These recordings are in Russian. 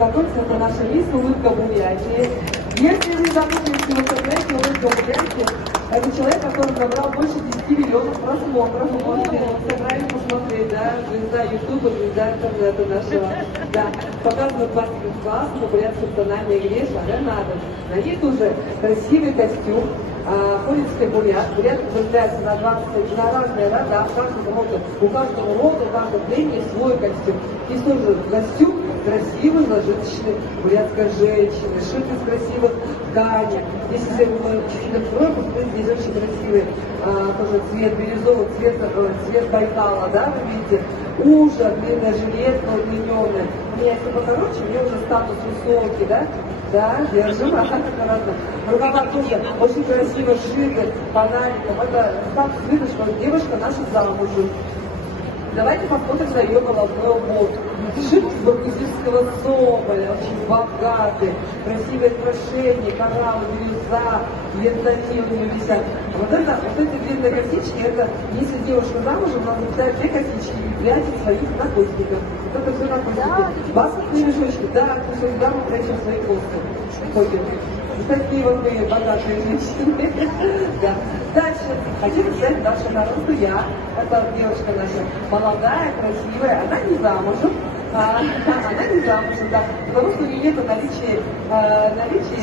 познакомиться, это наша мисс Улыбка Бурятии. Если вы загуглите в интернете Улыбка Бурятии, это человек, который набрал больше 10 миллионов просмотров. Вы можете его в Инстаграме посмотреть, да, звезда Ютуба, звезда интернета нашего. Да, показывают мастер-класс по бурятской национальной игре «Шага надо». На них уже красивый костюм. Ходит все бурят разделяется на 20, на разные рода, у каждого рода, у каждого племени свой костюм. Есть тоже костюм красивый, зажиточный, бурятской женщины, шит из красивых тканей. Здесь, если мы чуть-чуть откроем, посмотрите, здесь очень красивый тоже цвет бирюзовый, цвет Байкала, да, вы видите, ужа, длинная жилетка, удлиненная. У меня если покороче, у меня уже статус высокий, да? Да, держим, аккуратно. Рукава тоже очень красиво сшиты фонариком. Это статус видно, что девушка наша замужем. Давайте посмотрим на ее головной убор. Шит с баргузинского соболя, очень богатый, красивые украшения, кораллы, бирюза, янтари у нее висят. Вот эти длинные косички, это если девушка замужем, надо взять 2 косички и прятать своих наркотиков. Вот это все наркотики. Бархатные мешочки, да, то есть да, мы прячем свои косы. Такие вот мы богатые женщины. Да. Дальше хотим взять нашу народу я. Это девушка наша молодая, красивая. Она не замужем. Она не замужем, да. Потому что у нее нет наличия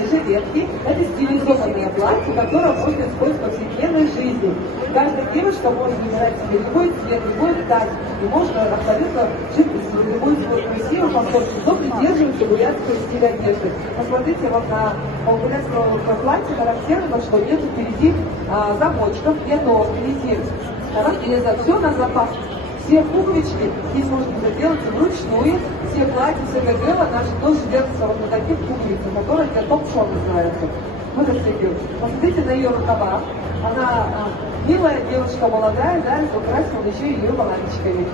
жилетки. Это стилизованное платье, которое можно использовать в повседневной жизни. Каждая девушка может выбирать себе любой цвет, любой ткань. И может абсолютно жить любой свой красивый комфорт, но придерживается бурятского стиля одежды. Посмотрите, вот на бурятского платья характерно, что нет впереди замочков, нет впереди разреза, все на запас. Все пуговички здесь можно сделать вручную, все платья, все как дело, наши тоже держатся вот на таких пуговицах, которые для топ-шоп называются. Вот это все делают. Посмотрите на ее рукава. Она милая девушка, молодая, да, и украсила еще ее баланчиками.